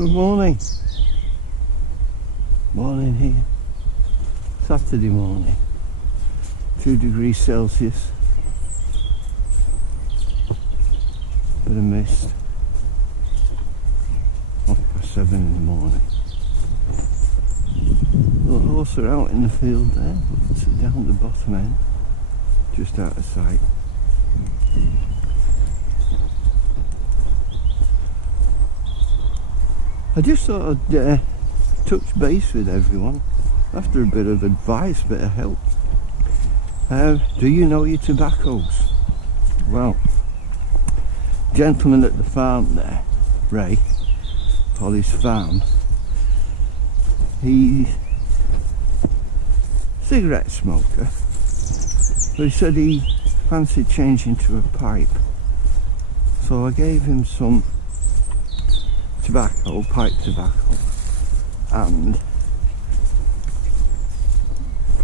Good morning. Morning here. Saturday morning. 2 degrees Celsius. Bit of mist. 7:30 in the morning. The horse are out in the field there, down at the bottom end, just out of sight. I just thought I'd touch base with everyone after a bit of advice, bit of help. Do you know your tobaccos? Well, gentleman at the farm there, Ray, Polly's farm, he's cigarette smoker, but he said he fancied changing to a pipe, so I gave him some tobacco, pipe tobacco, and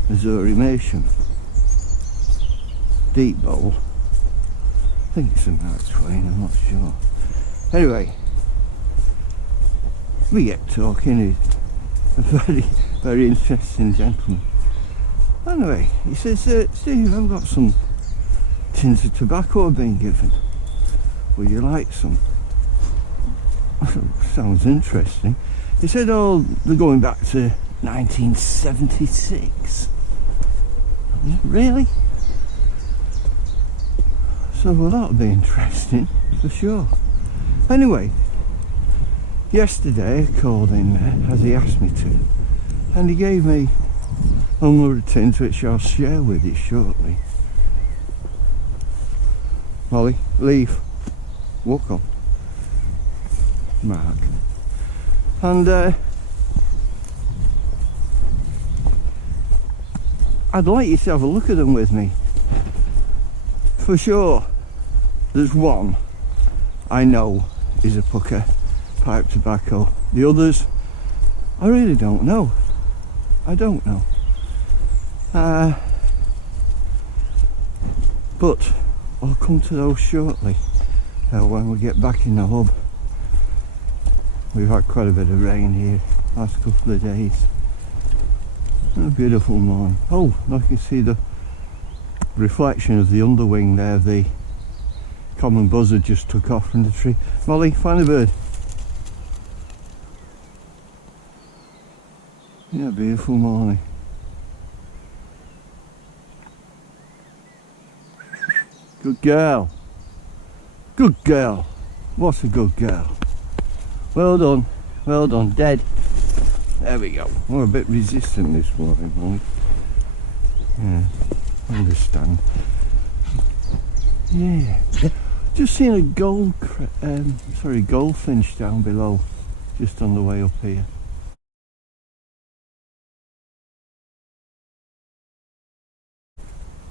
Missouri Mason deep bowl. I think it's a Mark Twain, I'm not sure. Anyway, we get talking. He's a very interesting gentleman. Anyway, he says, Steve, I've got some tins of tobacco I've been given. Would you like some? Sounds interesting. He said, oh, they're going back to 1976. Really? So, well, that'll be interesting, for sure. Anyway, yesterday I called in there, as he asked me to, and he gave me another tins which I'll share with you shortly. Molly, leave. Walk on. Mark. And I'd like you to have a look at them with me. For sure, there's one I know is a pucker pipe tobacco. The others, I really don't know. I don't know. But I'll come to those shortly when we get back in the hub. We've had quite a bit of rain here last couple of days. And a beautiful morning. Oh, I can see the reflection of the underwing there. The common buzzard just took off from the tree. Molly, find a bird. Yeah, beautiful morning. Good girl. Good girl. What a good girl. Well done. Well done. Dead. There we go. We're a bit resistant this morning, Molly. Yeah, understand. Yeah. Just seen a goldfinch down below, just on the way up here.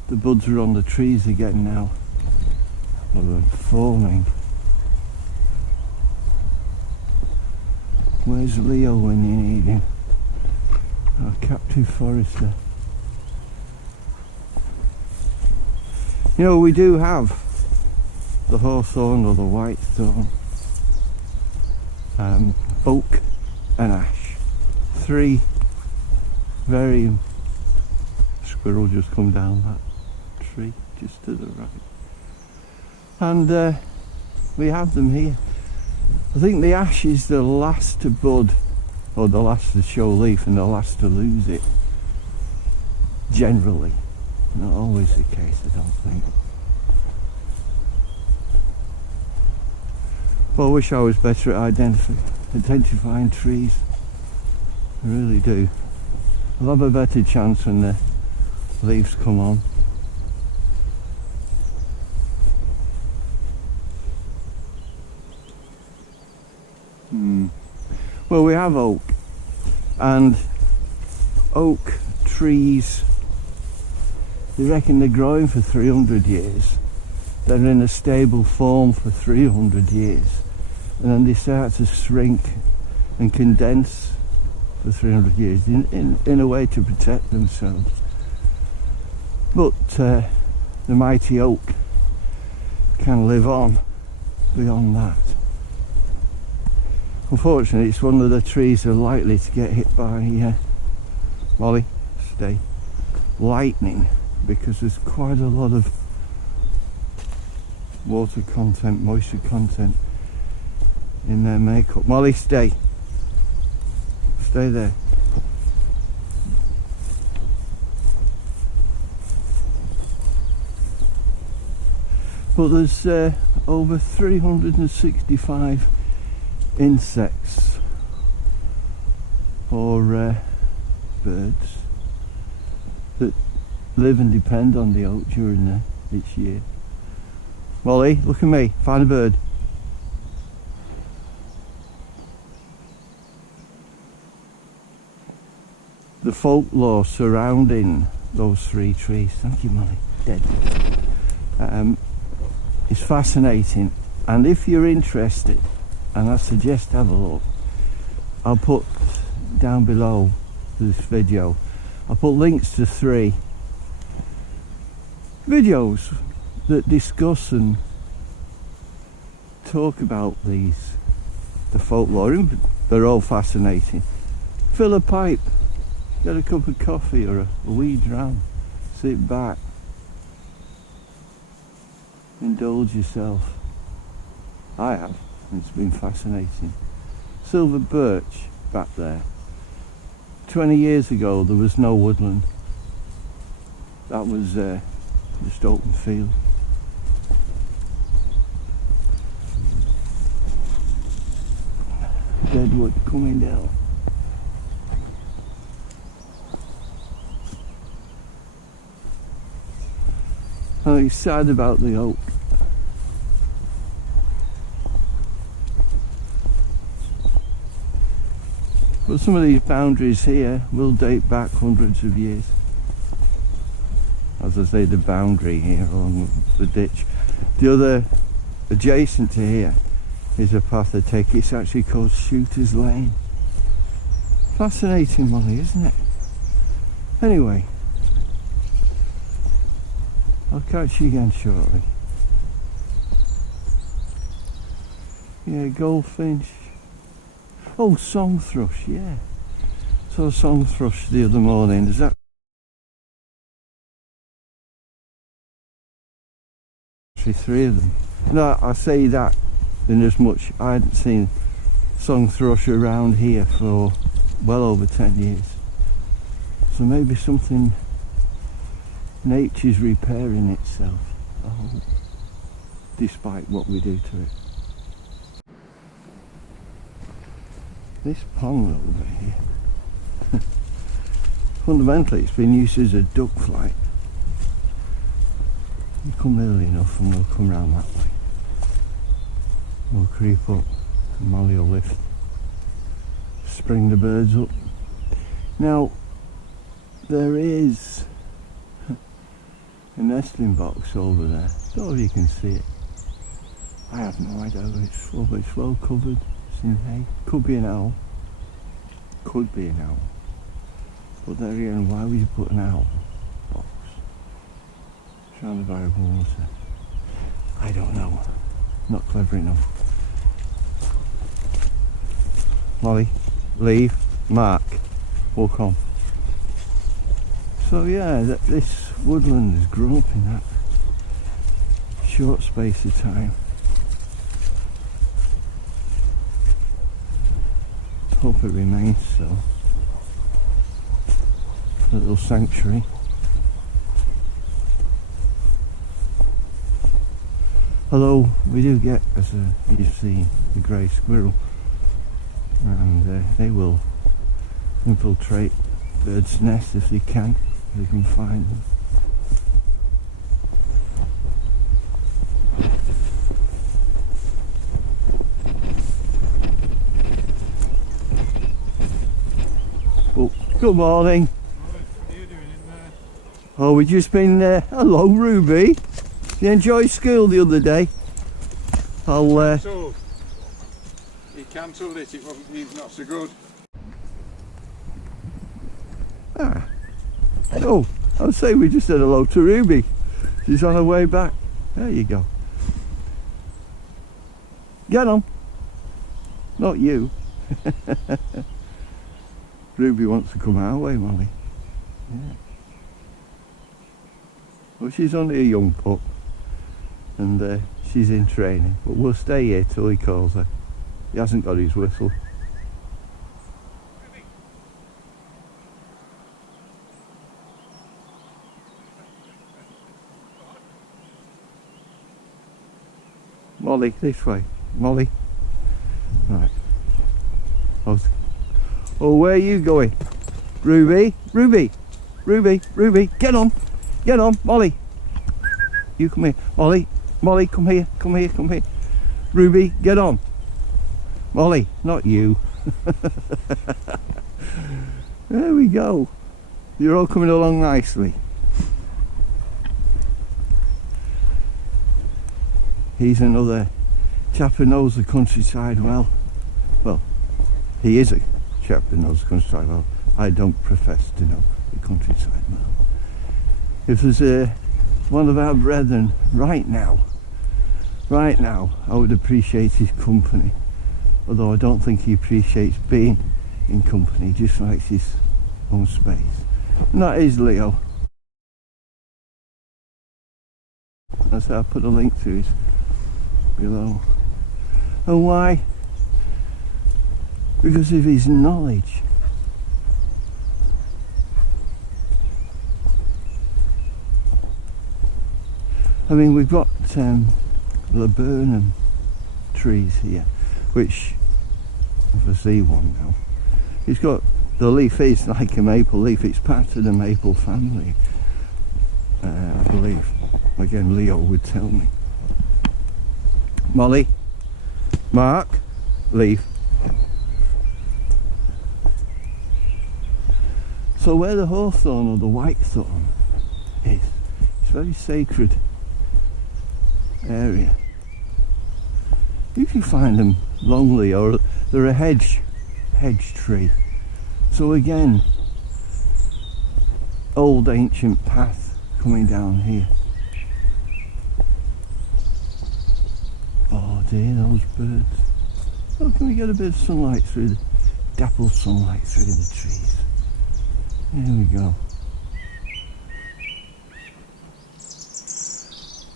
The buds are on the trees again now. Well, they're forming. Where's Leo when you need him? Our captive forester. You know, we do have the hawthorn or the whitethorn, oak and ash. 3 very... Squirrel just come down that tree just to the right. And we have them here. I think the ash is the last to bud, or the last to show leaf, and the last to lose it. Generally. Not always the case, I don't think. Well, I wish I was better at identifying trees. I really do. I'll have a better chance when the leaves come on. Well, we have oak, and oak trees, they reckon they're growing for 300 years. They're in a stable form for 300 years, and then they start to shrink and condense for 300 years in a way to protect themselves. But the mighty oak can live on beyond that. Unfortunately, it's one of the trees that are likely to get hit by Molly, stay, lightning, because there's quite a lot of water content, moisture content in their makeup. Molly, stay there. But there's over 365 insects or birds that live and depend on the oak during each year. Molly, look at me, find a bird. The folklore surrounding those 3 trees, thank you Molly, dead, is fascinating, and if you're interested, and I suggest have a look, I'll put down below this video, I'll put links to 3 videos that discuss and talk about the folklore. They're all fascinating. Fill a pipe, get a cup of coffee or a weed round, sit back, indulge yourself. I have, it's been fascinating. Silver birch back there. 20 years ago there was no woodland. That was just open field. Deadwood coming down. I'm sad about the oak. But some of these boundaries here will date back hundreds of years. As I say, the boundary here along the ditch. The other adjacent to here is a path I take. It's actually called Shooter's Lane. Fascinating, Molly, isn't it? Anyway, I'll catch you again shortly. Yeah, goldfinch. Oh, song thrush, yeah. Saw a song thrush the other morning. Is that actually 3 of them? No, I say that in as much I hadn't seen song thrush around here for well over 10 years. So maybe something, nature's repairing itself, I hope, despite what we do to it. This pond over here, fundamentally it's been used as a duck flight. You come early enough and we'll come round that way. We'll creep up and Molly will lift, spring the birds up. Now there is a nesting box over there. Don't know if you can see it. I have no idea where it's full, but it's well covered. It's in hay. Could be an owl. Could be an owl. But there again, why would you put an owl box surrounded by water? I don't know. Not clever enough. Molly, leave, Mark, walk on. So yeah, this woodland has grown up in that short space of time. Hope it remains so. A little sanctuary. Although we do get, as you see, the grey squirrel, and they will infiltrate birds' nests if they can find them. Oh, good morning. What are you doing in there? Oh, we've just been hello Ruby. You enjoyed school the other day? He cancelled it, he's not so good. Oh, I would say we just said hello to Ruby. She's on her way back. There you go. Get on. Not you. Ruby wants to come our way, Molly. Yeah. Well, she's only a young pup, and she's in training, but we'll stay here till he calls her. He hasn't got his whistle. Molly, this way. Molly. Right. Oh, where are you going? Ruby, Ruby, Ruby, Ruby, get on, Molly. You come here. Molly, Molly, come here, come here, come here. Ruby, get on. Molly, not you. There we go. You're all coming along nicely. He's another chap who knows the countryside well. Well, he is a chap who knows the countryside well. I don't profess to know the countryside well. If there's one of our brethren right now, I would appreciate his company. Although I don't think he appreciates being in company, he just likes his own space. And that is Leo. That's how I put a link to his below. And why? Because of his knowledge. I mean, we've got laburnum trees here, which, if I see one now, it's got, the leaf is like a maple leaf, it's part of the maple family, I believe. Again, Leo would tell me. Molly, Mark, leaf. So where the hawthorn or the whitethorn is, it's a very sacred area. You can find them lonely, or they're a hedge tree. So again, old ancient path coming down here. Oh dear, those birds. Oh, can we get a bit of sunlight through the dappled sunlight through the trees? There we go.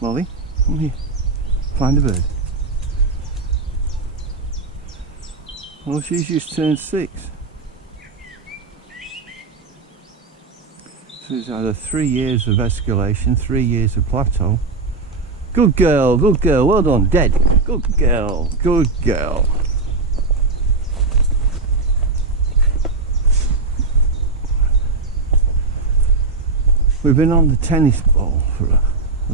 Molly, come here. Find a bird. Well, she's just turned 6. So it's either 3 years of escalation, 3 years of plateau. Good girl, well done, dead. Good girl, good girl. We've been on the tennis ball for a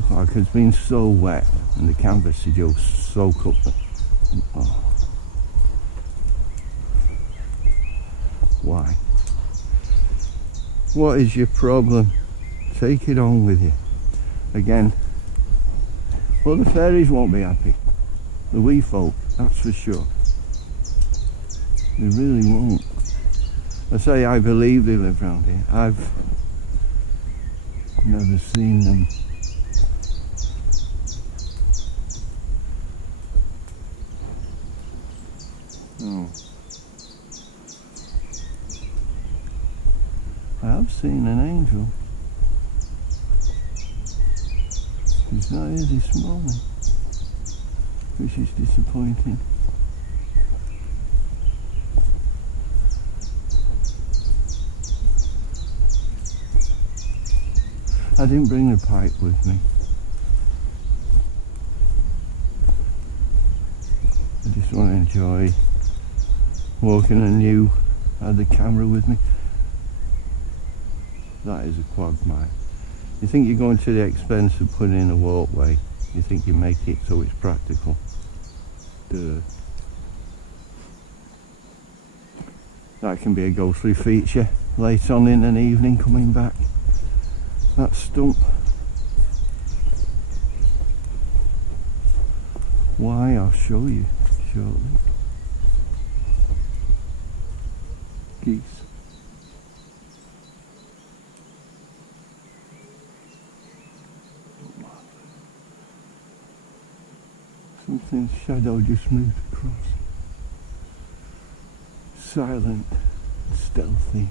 while because it's been so wet and the canvas is just soak up the, oh. Why? What is your problem? Take it on with you. Again, well, the fairies won't be happy. The wee folk, that's for sure. They really won't. I say I believe they live around here. I've never seen them. Oh. I have seen an angel. He's not here this morning, which is disappointing. I didn't bring the pipe with me. I just want to enjoy walking, and you had the camera with me. That is a quagmire. You think you're going to the expense of putting in a walkway, you think you make it so it's practical. Duh. That can be a ghostly feature late on in an evening coming back. That stump. Why, I'll show you shortly. Geese. Something's shadow just moved across. silent, stealthy.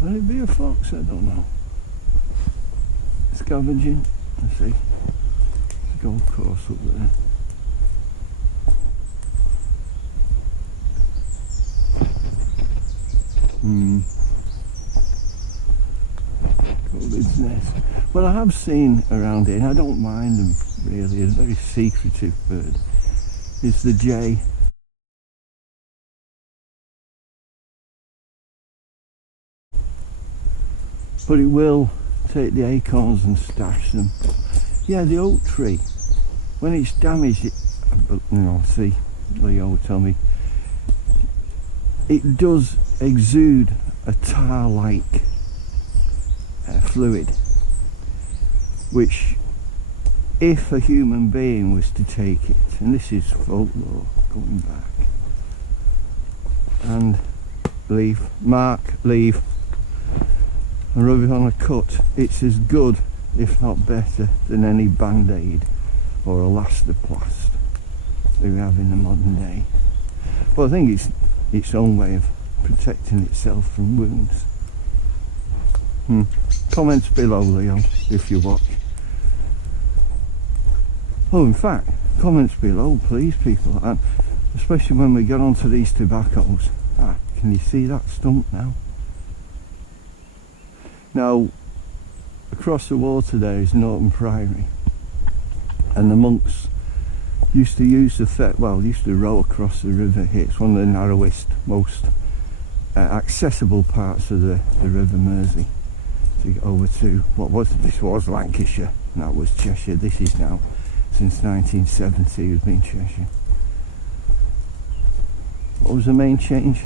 Might it be a fox? I don't know. Scavenging. I see. The golf course up there. Its nest. Well, I have seen around here, and I don't mind them really. It's a very secretive bird. It's the jay. But it will take the acorns and stash them. Yeah, the oak tree, when it's damaged, see, Leo will tell me, it does exude a tar-like fluid, which, if a human being was to take it, and this is folklore going back, and leave, and rub it on a cut, it's as good, if not better, than any band-aid or elastoplast that we have in the modern day. Well, I think it's its own way of protecting itself from wounds. Comments below, Leo, if you watch. Oh, in fact, comments below, please, people, and especially when we get onto these tobaccos. Can you see that stump now? Now, across the water there is Northern Priory, and the monks used to use used to row across the river here. It's one of the narrowest, most accessible parts of the River Mersey to get over to this was Lancashire, and that was Cheshire. This is now, since 1970, has been Cheshire. What was the main change?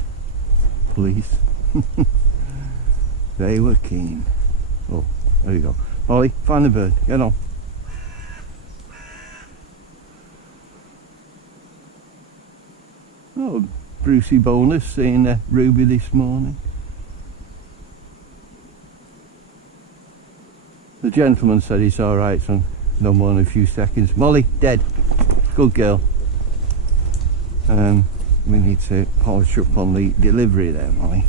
Police. They were keen. Oh, there you go. Molly, find the bird. Get on. Oh, Brucey bonus seeing a ruby this morning. The gentleman said it's alright, son. No more than a few seconds. Molly, dead. Good girl. We need to polish up on the delivery there, Molly.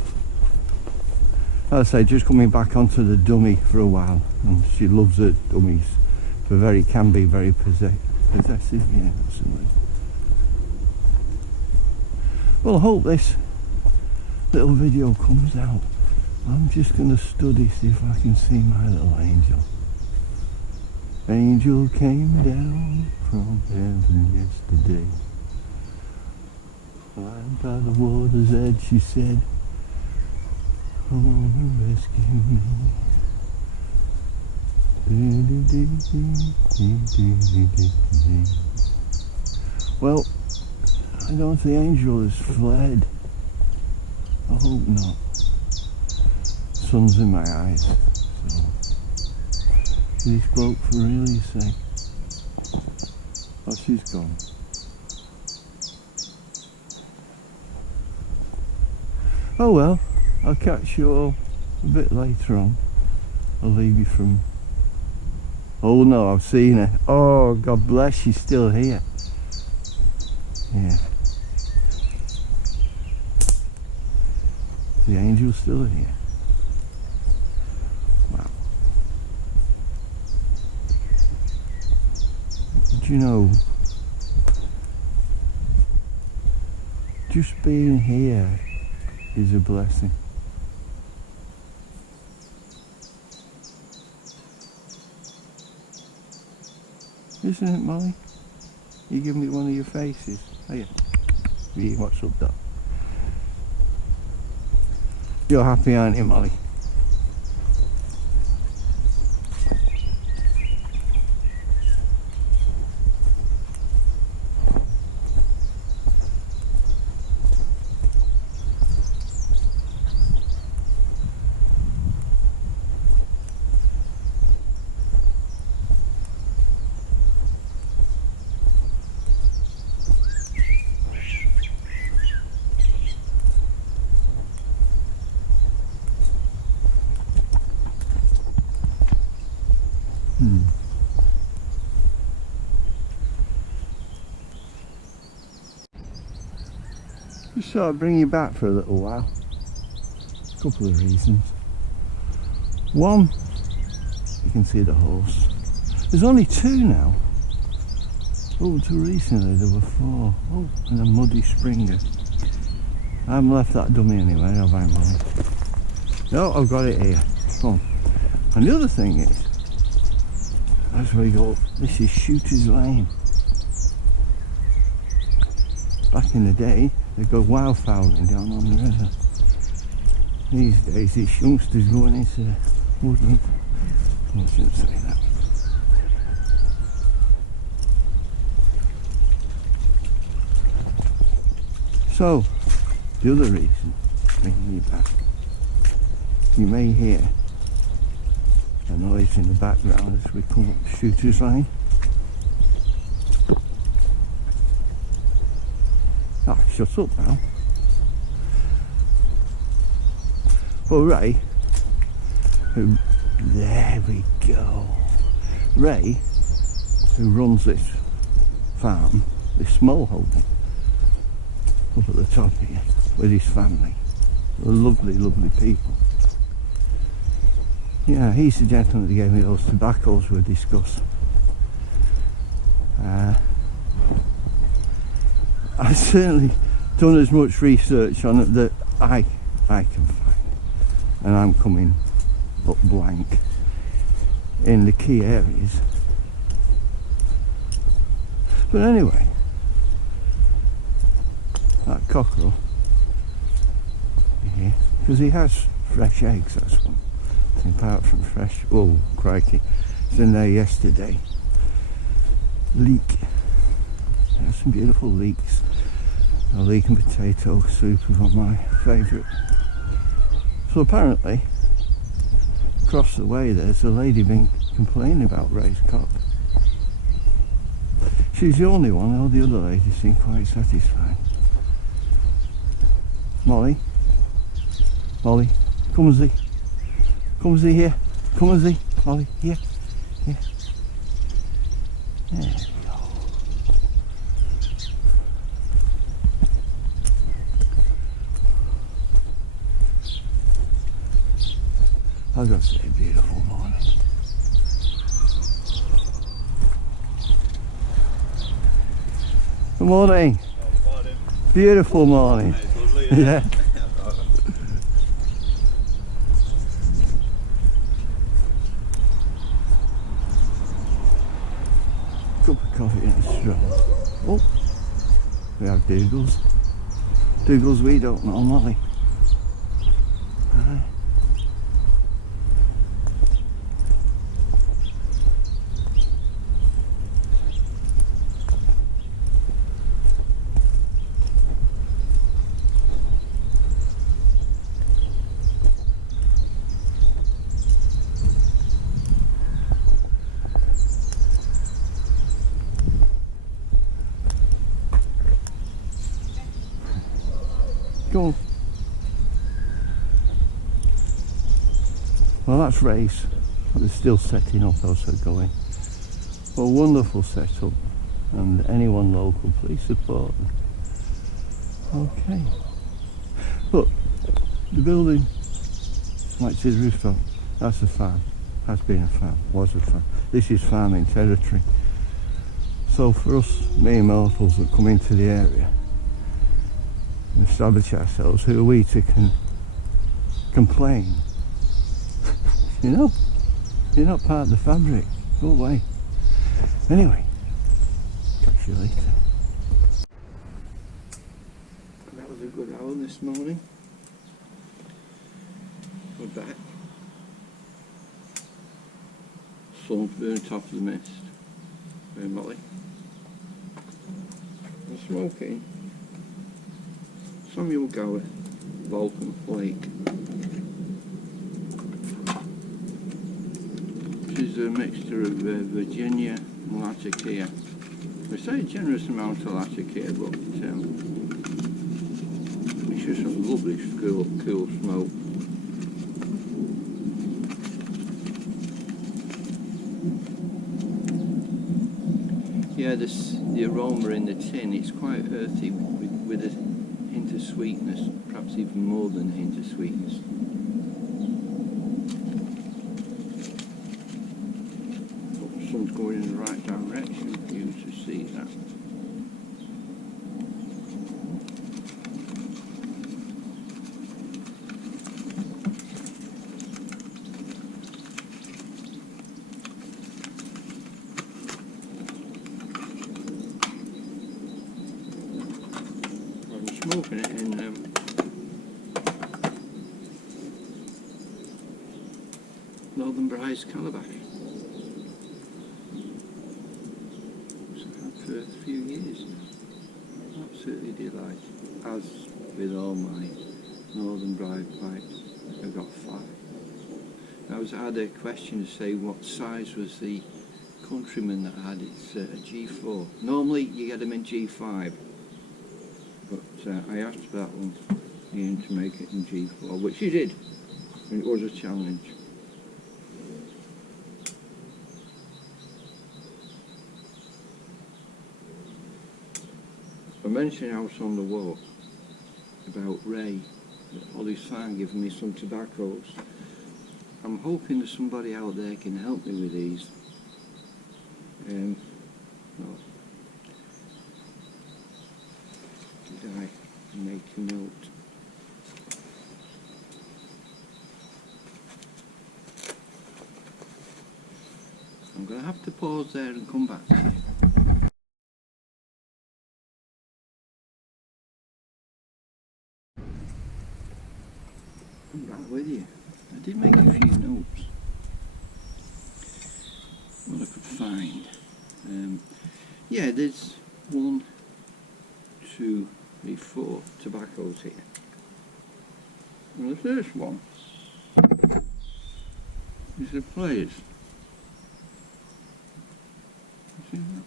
As I say, just coming back onto the dummy for a while, and she loves her dummies. But can be very possessive, yeah, that's the word. Well, I hope this little video comes out. I'm just going to study, see if I can see my little angel. Angel came down from heaven yesterday. Lying by the water's edge, she said, "Come on and rescue me." Well, I don't think the angel has fled. I hope not. Sun's in my eyes, so is this bloke for real, you say? Oh, she's gone. Oh well, I'll catch you all a bit later on. I'll leave you from... Oh no, I've seen her. Oh, God bless, she's still here. Yeah. The angel's still here. Wow. Did you know, just being here is a blessing. Isn't it, Molly? You give me one of your faces. Oh yeah. Yeah, what's up, Doc? You're happy, aren't you, Molly? So I'll bring you back for a little while. A couple of reasons. One, you can see the horse. There's only 2 now. Oh, until recently there were 4. Oh, and a muddy springer. I haven't left that dummy anywhere, have I, Molly? No, I've got it here. Come on. And the other thing is, as we go, this is Shooter's Lane. Back in the day, they'd go wildfowling down on the river. These days, it's youngsters going into woodland. I shouldn't say that. So, the other reason, bringing you back, you may hear a noise in the background as we come up the Shooter's Lane. Ah, shut up now. Well, Ray, there we go. Ray, who runs this farm, this small holding, up at the top here, with his family. They're lovely, lovely people. Yeah, he's the gentleman that gave me those tobaccos we discussed. I've certainly done as much research on it that I can find, and I'm coming up blank in the key areas. But anyway, that cockerel here, because he has fresh eggs, that's one thing, apart from fresh, oh crikey, it's in there yesterday. Leek. There's some beautiful leeks. A leek and potato soup is one of my favourite. So apparently, across the way there's a lady been complaining about Ray's cock. She's the only one, all the other ladies seem quite satisfied. Molly, come and see. Come and see here. Come and see. Molly, here. Here. There we go. I've got to say, beautiful morning. Good morning. Oh, morning. Beautiful morning. It's lovely, isn't it? Yeah. Cup of coffee and a straw. Oh, we have Dougals. Dougals we don't know, Molly. Aye. Go on. Well, that's Ray's. They're still setting up as we're going. Well, wonderful setup, and anyone local, please support them. Okay. Look, the building, like it says rooftop, that's a farm. Has been a farm, was a farm. This is farming territory. So for us mere mortals that come into the area and establish ourselves, who are we to complain? You know, you're not part of the fabric. Go away. Anyway, catch you later. That was a good hour this morning. We're back. Sun's burning top of the mist. Very Molly. I'm smoking Samuel Gawith Balkan Flake, which is a mixture of Virginia and Latakia. We say a generous amount of Latakia, but it's just a lovely cool smoke. Yeah, the aroma in the tin, it's quite earthy with a hint of sweetness, perhaps even more than a hint of sweetness. But the sun's going in the right direction for you to see that. Smoking it in Northern Briars Calabash. Which I've had for a few years now. Absolutely delighted. As with all my Northern Briar pipes, I've got 5. I had a question to say what size was the Countryman that had its G4. Normally you get them in G5. But I asked that one, Ian, to make it in G4, which he did, and it was a challenge. I mentioned out on the walk about Ray, that Holly's Farm giving me some tobaccos. I'm hoping that somebody out there can help me with these. Well, did I make a note? I'm going to have to pause there and come back to you. I'm back with you. I did make a few notes. What I could find. Yeah, there's 1, 2, 3, 4 tobaccos here. And the first one is the Players. You see that?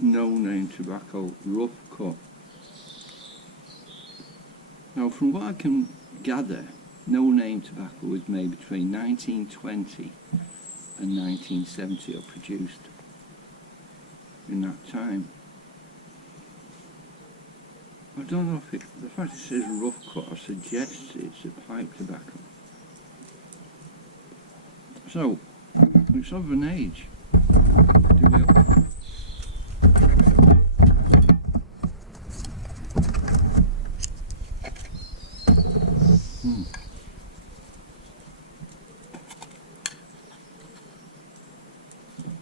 No name tobacco, rough cut. Now, from what I can gather, no name tobacco was made between 1920 and 1970, or produced in that time. I don't know if the fact it says rough cut suggests it's a pipe tobacco. So, it's of an age. Do we open it?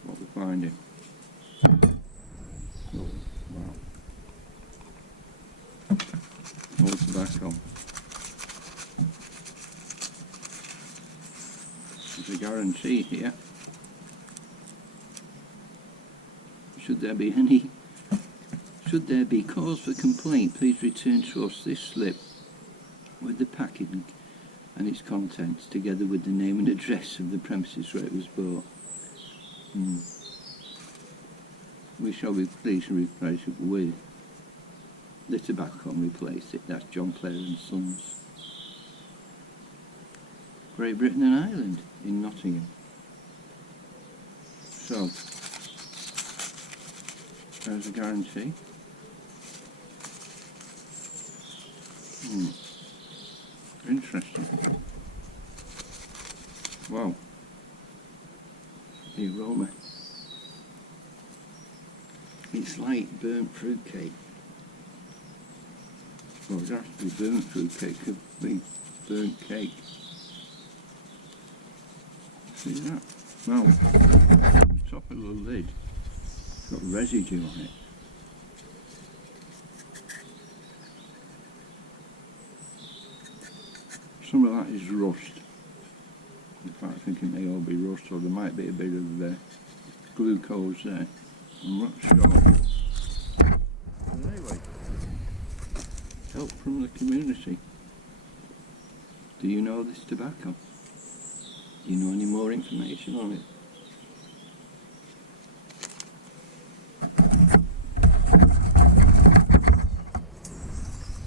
What we're finding. Old tobacco. There's a guarantee here. Should there be cause for complaint, please return to us this slip with the packaging and its contents, together with the name and address of the premises where it was bought. We shall be pleased to replace it with the tobacco and replace it. That's John Player and Sons, Great Britain and Ireland, in Nottingham. So, there's a guarantee. Interesting. Wow. The aroma. It's like burnt fruit cake. Well, it has to be burnt fruit cake, it could be burnt cake. See that? Well, the top of the lid, it's got residue on it. Some of that is rust. In fact, I think it may all be rust, or there might be a bit of glucose there. I'm not sure. But anyway, help from the community. Do you know this tobacco? Do you know any more information on it?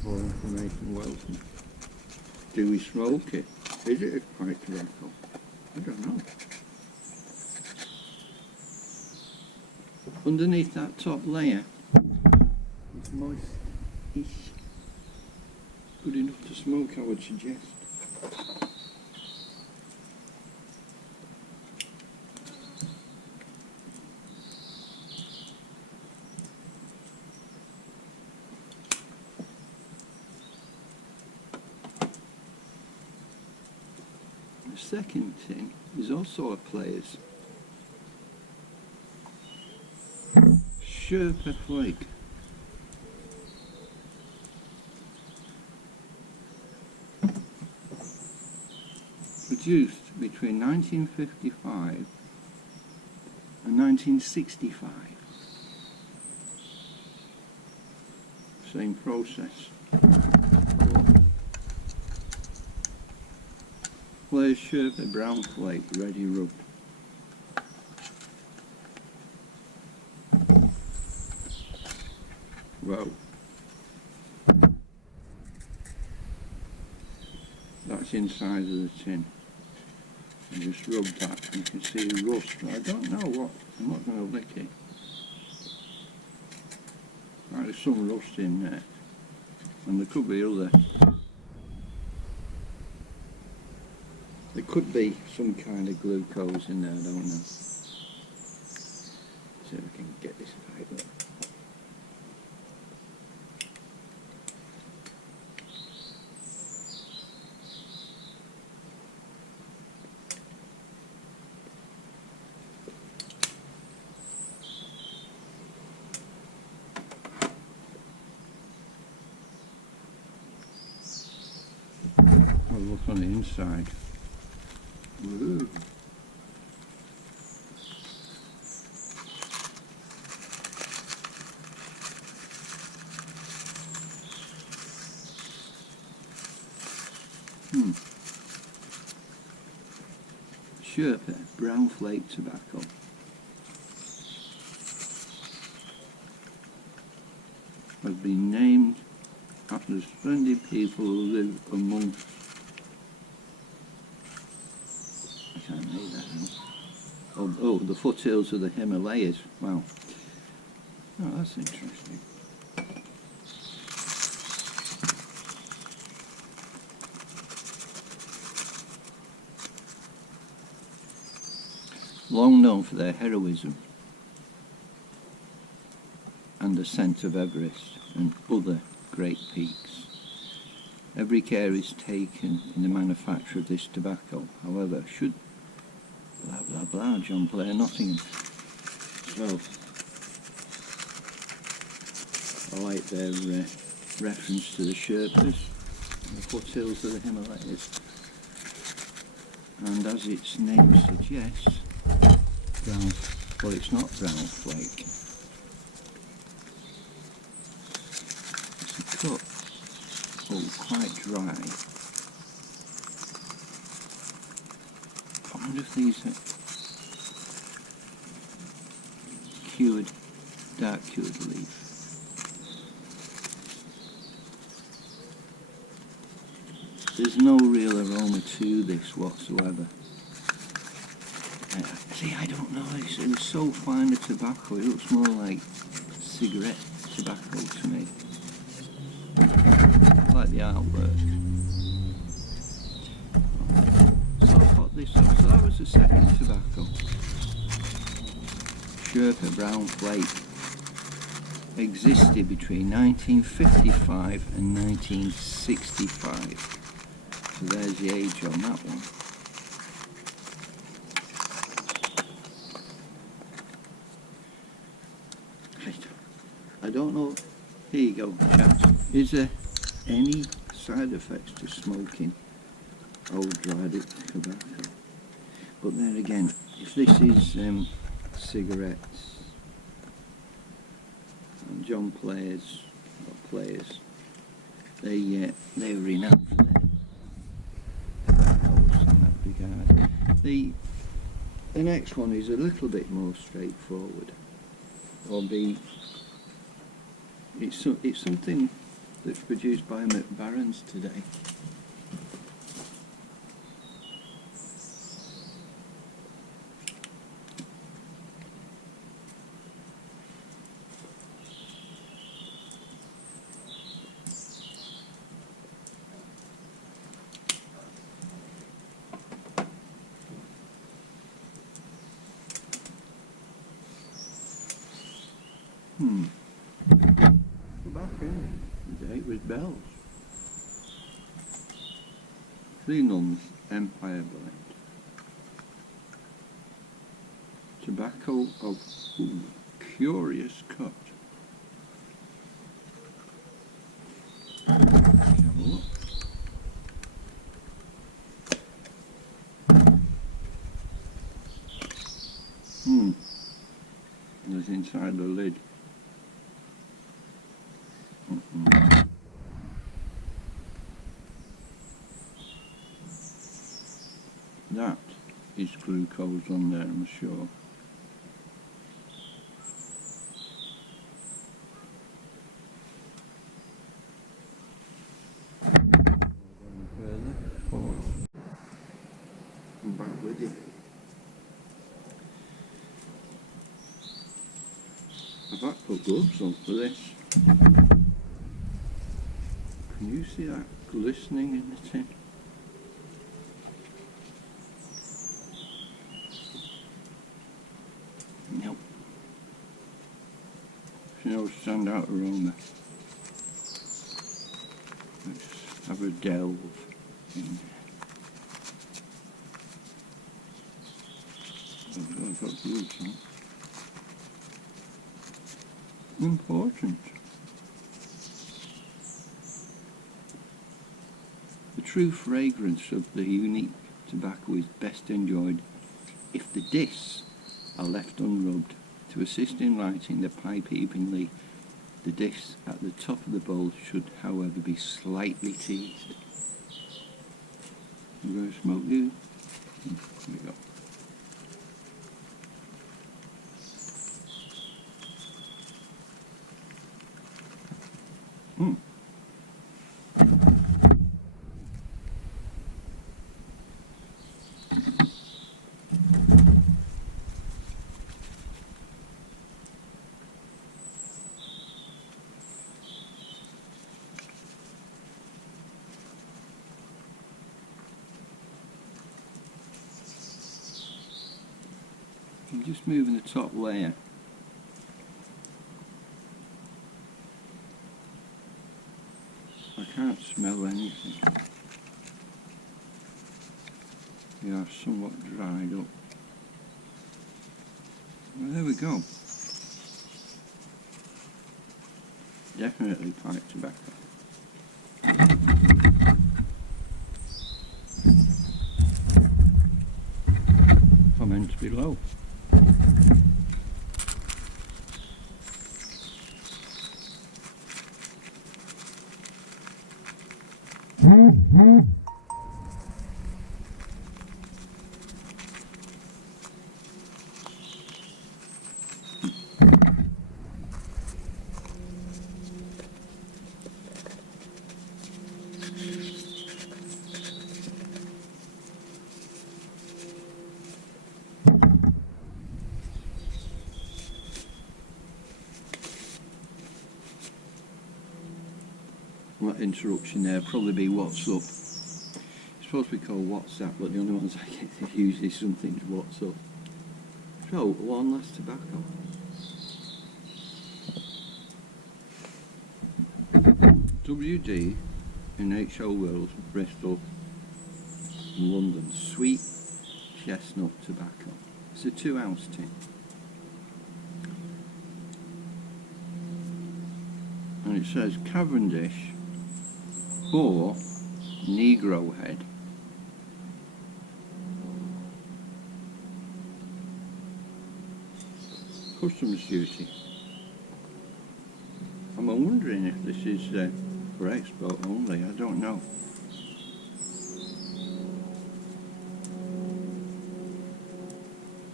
More information welcome. Do we smoke it? Is it a pipe tobacco? I don't know. Underneath that top layer, it's moist. Good enough to smoke, I would suggest. The second tin is also a player's. Sherpa Flake. Produced between 1955 and 1965. Same process. Player's Sherpa Brown Flake, ready rubbed. Well, that's inside of the tin. I just rubbed that and you can see rust. I don't know what, I'm not going to lick it. Right, there's some rust in there. And there could be other. There could be some kind of glucose in there, I don't know. See if I can get this pipe up. I'll look on the inside. Ooh. Sherpa Brown Flake tobacco. Has been named after the splendid people who live among. I can't read that now. Oh, the foothills of the Himalayas. Wow. Oh, that's interesting. Long known for their heroism and ascent of Everest and other great peaks. Every care is taken in the manufacture of this tobacco. However, should blah blah blah, John Blair, Nottingham. So, I like their reference to the Sherpas and the foothills of the Himalayas. And as its name suggests, brown, well, it's not brown flake. It's a cut. Oh, quite dry. I wonder if these are cured, dark cured leaf. There's no real aroma to this whatsoever. See, I don't know, it's so fine a tobacco, it looks more like cigarette tobacco to me. I like the artwork. So I put this up, so that was the second tobacco. Sherpa Brown Flake. Existed between 1955 and 1965. So there's the age on that one. I don't know. Here you go, chaps. Is there any side effects to smoking old dried up tobacco? But then again, if this is cigarettes and John Players or Players, they're renowned for their tobaccos in that regard. The next one is a little bit more straightforward, albeit it's something that's produced by McBaron's today. Back in the day with bells. Three Nuns Empire Blend. Tobacco of curious cut. Let's have a look. There's inside the lid. That is glucose on there, I'm sure. I'm back with you. I've had to put gloves on for this. Can you see that glistening in the tin? Nope. There's no standout aroma. Let's have a delve in there. I've got gloves on. Important. The true fragrance of the unique tobacco is best enjoyed if the discs are left unrubbed. To assist in lighting the pipe evenly, the discs at the top of the bowl should, however, be slightly teased. You going to smoke, dude? Here we go. I'm just moving the top layer. I can't smell anything. They are somewhat dried up. Well, there we go. Definitely pipe tobacco. Comments below. That interruption there probably be what's up. It's supposed to be called WhatsApp, but the only ones I get to use is something's what's up. So, one last tobacco. WD in H.O. Wells, Bristol, London. Sweet chestnut tobacco. It's a 2-ounce tin. And it says Cavendish or Negro head. Customs duty. I'm wondering if this is for export only, I don't know.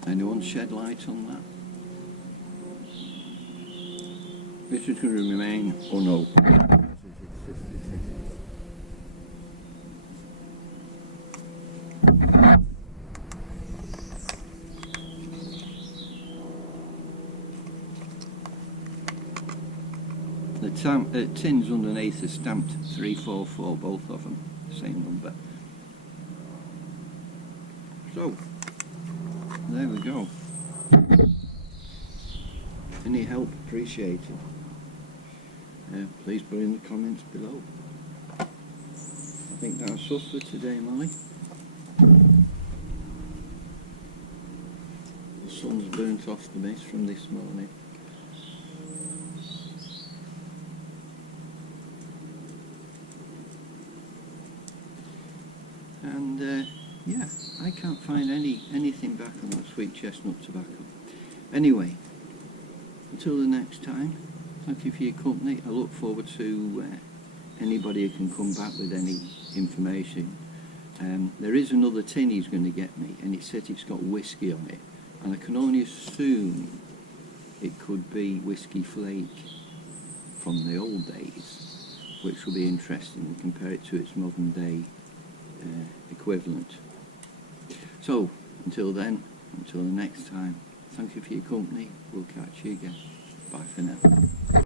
Anyone shed light on that? This is going to remain unopened. The tins underneath are stamped 344, both of them, same number. So, there we go. Any help appreciated. Please put in the comments below. I think that's us for today, Molly. The sun's burnt off the mist from this morning. And yeah, I can't find anything back on that sweet chestnut tobacco. Anyway, until the next time, thank you for your company. I look forward to anybody who can come back with any information. There is another tin he's going to get me, and it said it's got whiskey on it, and I can only assume it could be whiskey flake from the old days, which will be interesting and compare it to its modern day equivalent. So until then, until the next time, thank you for your company. We'll catch you again. Bye for now.